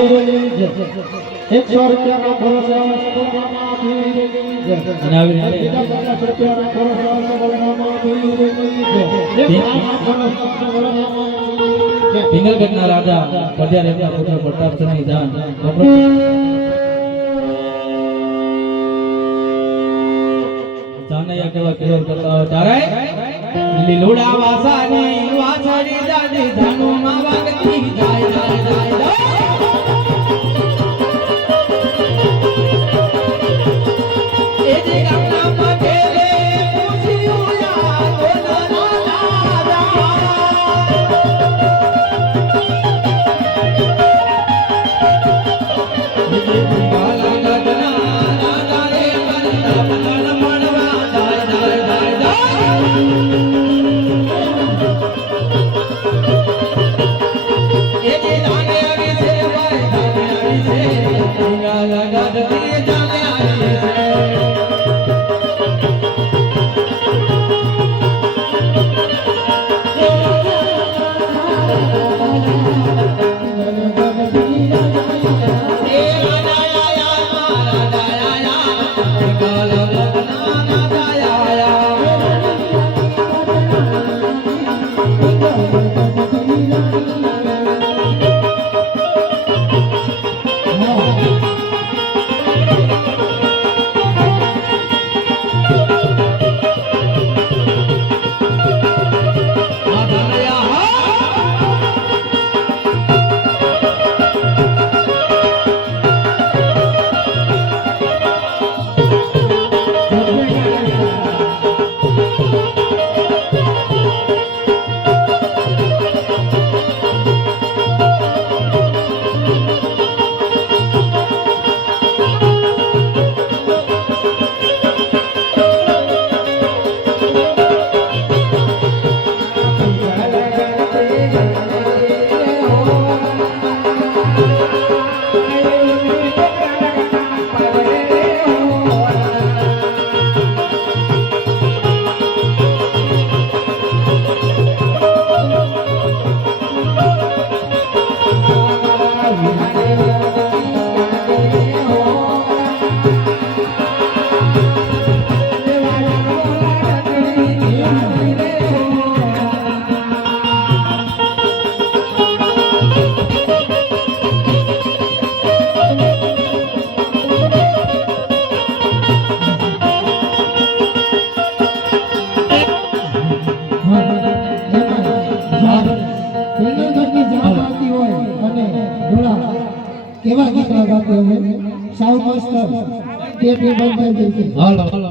100 રૂપિયાનો ભરોસો પિંગલગઢના રાજા પઢિયાર એમના પુત્ર પ્રતાપચંદની દાન જાનૈયા કેવા કિલોર કરતા હોય ત્યારે લીલુડા વાસાની વાછડી દાદી ધનુમાં વાગતી જાય જાય જાય કેવા ગીત ગાતા હોય સાઉન્ડ માસ્ટર પેટ બંધ થઈ જાય છે. હાલો